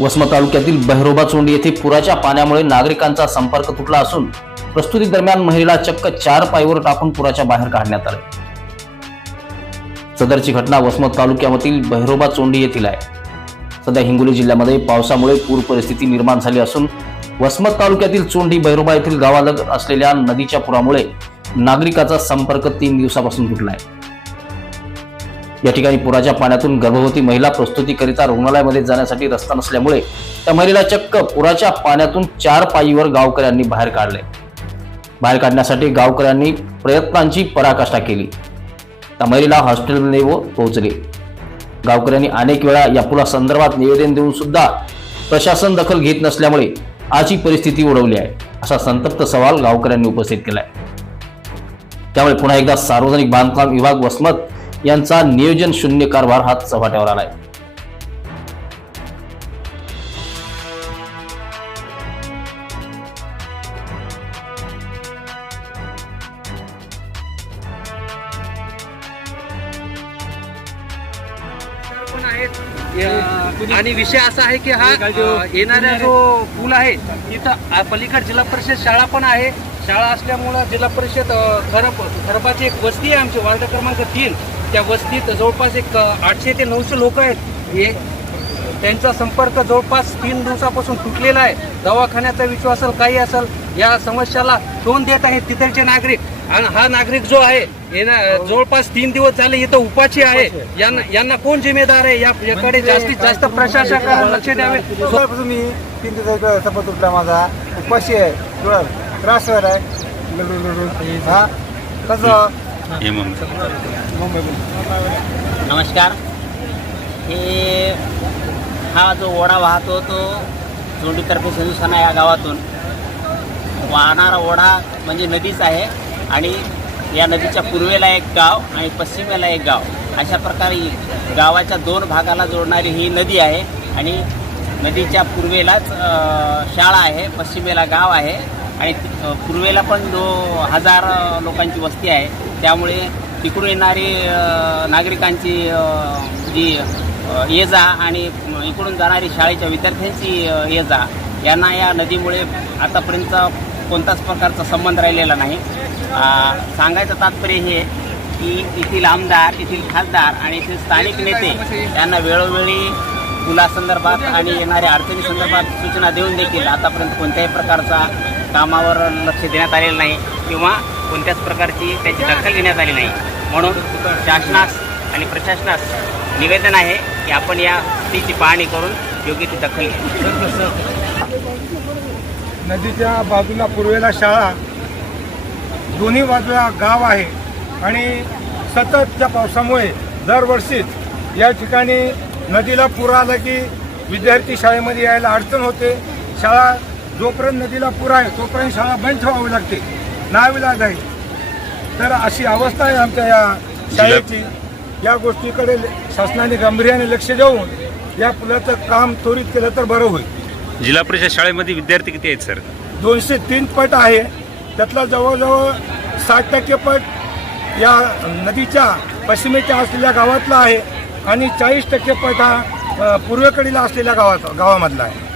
वसमत तालुक्यातील बहिरोबा चोंडी येथे पुराच्या पाण्यामुळे नागरिकांचा संपर्क तुटला असून प्रस्तुती दरम्यान महिलेला चक्क चार पायवर टाकून पुराच्या बाहेर काढण्यात आले. सदरची घटना वसमत तालुक्यामधील बहिरोबा चोंडी येथील आहे. सध्या हिंगोली जिल्ह्यामध्ये पावसामुळे पूर परिस्थिती निर्माण झाली असून वसमत तालुक्यातील चोंडी बहिरोबा येथील गावालगत असलेल्या नदीच्या पुरामुळे नागरिकाचा संपर्क तीन दिवसापासून तुटला आहे. या ठिकाणी पुराच्या पाण्यातून गर्भवती महिला प्रस्तुतीकरिता रुग्णालयामध्ये जाण्यासाठी रस्ता नसल्यामुळे त्या महिलेला चक्क पुराच्या पाण्यातून चार पायीवर गावकऱ्यांनी बाहेर काढले. बाहेर काढण्यासाठी गावकऱ्यांनी प्रयत्नांची पराकाष्ठा केली. त्या महिलेला हॉस्पिटलमध्ये व पोहोचले. गावकऱ्यांनी अनेक वेळा या पुलासंदर्भात निवेदन देऊन सुद्धा प्रशासन दखल घेत नसल्यामुळे आजची परिस्थिती उडवली आहे असा संतप्त सवाल गावकऱ्यांनी उपस्थित केला आहे त्यामुळे पुन्हा एकदा सार्वजनिक बांधकाम विभाग वसमत यांचा नियोजन शून्य कारभार हात चव्हाट्यावर आलाय. पण आहेत या- आणि विषय असा आहे की हा अ, येणारा जो पूल आहे तिथं अ, पलीकड जिल्हा परिषद शाळा पण आहे. शाळा असल्यामुळं जिल्हा परिषद अ, खरब खरबाची एक वस्ती आहे आमची वार्ड क्रमांक तीन. त्या वस्तीत जवळपास एक आठशे ते नऊशे लोक आहेत. हे त्यांचा संपर्क जवळपास तीन दिवसापासून तुटलेला आहे. दवाखान्याचा विश्वास असेल काही असेल या समस्याला तोंड देत आहेत तिथलचे नागरिक. आणि हा नागरिक जो आहे ना जवळपास तीन दिवस झाले इथं उपाची आहे. यांना यांना कोण जिम्मेदार आहे? या याकडे जास्तीत जास्त प्रशासकाला लक्ष द्यावे. मी तीन दिवस तुटला माझा. उपाशी आहे. त्रास व्हायला आहे. हे मुंबई. नमस्कार. हे हा जो ओढा वाहतो तो जोंडीतर्फे संदुसाना या गावातून. वाहणारा ओढा म्हणजे नदीच आहे आणि या नदीच्या पूर्वेला एक गाव आणि पश्चिमेला एक गाव. अशा प्रकारे गावाच्या दोन भागाला जोडणारी ही नदी आहे आणि नदीच्या पूर्वेलाच शाळा आहे पश्चिमेला गाव आहे आणि पूर्वेला पण दो हजार लोकांची वस्ती आहे. त्यामुळे तिकडून येणारी नागरिकांची जी ये जा आणि इकडून जाणारी शाळेच्या विद्यार्थ्यांची ये जा यांना या नदीमुळे आतापर्यंत कोणताच प्रकारचा संबंध राहिलेला नाही. सांगायचं तात्पर्य हे की येथील आमदार येथील खासदार आणि येथील स्थानिक नेते यांना वेळोवेळी पुलासंदर्भात आणि येणाऱ्या अडचणी संदर्भात सूचना देऊन देखील आतापर्यंत कोणत्याही प्रकारचा कामावर लक्ष देण्यात आलेलं नाही किंवा कोणत्याच प्रकारची त्याची दखल घेण्यात आली नाही. म्हणून शासनास आणि प्रशासनास निवेदन आहे की आपण या स्थितीची पाहणी करून योग्य ती दखल घ्या. नदीच्या बाजूला पूर्वेला शाळा दोन्ही बाजूला गाव आहे आणि सततच्या पावसामुळे दरवर्षीच या ठिकाणी नदीला पूर आला की विद्यार्थी शाळेमध्ये यायला अडचण होते. शाळा जोपर्यंत नदीला पूर आहे तोपर्यंत शाळा बंद ठेवावी लागते. नाविलाज आहे तर अशी अवस्था आहे आमच्या या शाळेची. या गोष्टीकडे शासनाने गांभीर्याने लक्ष देऊन या पुलाचं काम त्वरित केलं तर बरं होईल. जिल्हा परिषद शाळेमध्ये विद्यार्थी किती आहेत सर? दोनशे तीन पट आहे. त्यातला जवळजवळ साठ टक्के पट या नदीच्या पश्चिमेच्या असलेल्या गावातला आहे आणि चाळीस टक्के पट हा पूर्वेकडील असलेल्या गावात गावामधला आहे.